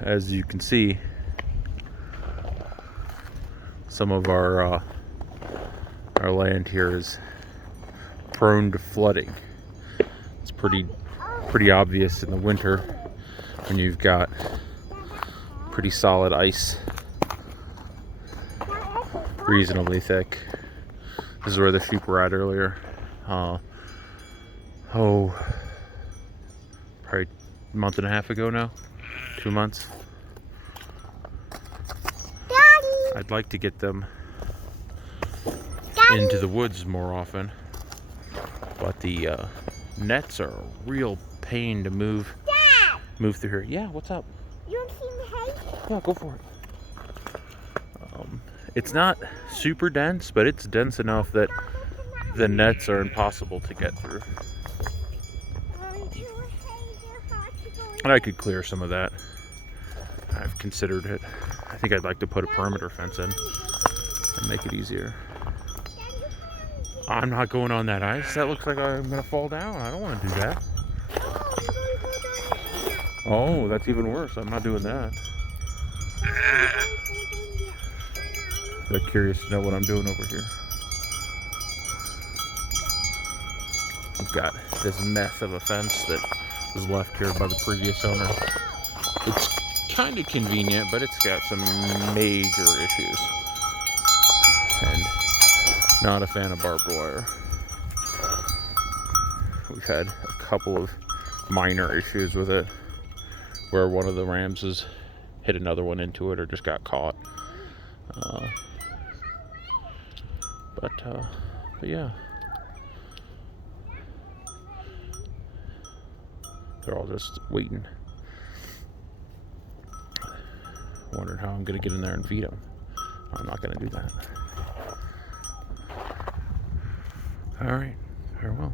as you can see, some of our land here is prone to flooding. It's pretty obvious in the winter when you've got pretty solid ice, reasonably thick. This is where the sheep were at earlier. Probably a month and a half ago now, 2 months. Daddy. I'd like to get them Daddy. into the woods more often, but the nets are a real pain to move through here. Yeah, what's up? You want to see my hay? Yeah, go for it. It's not super dense, but it's dense enough that the nets are impossible to get through. And I could clear some of that. I've considered it. I think I'd like to put a perimeter fence in and make it easier. I'm not going on that ice. That looks like I'm gonna fall down. I don't want to do that. Oh, that's even worse. I'm not doing that. They're curious to know what I'm doing over here. I've got this mess of a fence that was left here by the previous owner. It's kind of convenient, but it's got some major issues. And not a fan of barbed wire. We've had a couple of minor issues with it, where one of the rams has hit another one into it or just got caught. But yeah, they're all just waiting, wondering how I'm gonna get in there and feed them. I'm not gonna do that. All right, farewell.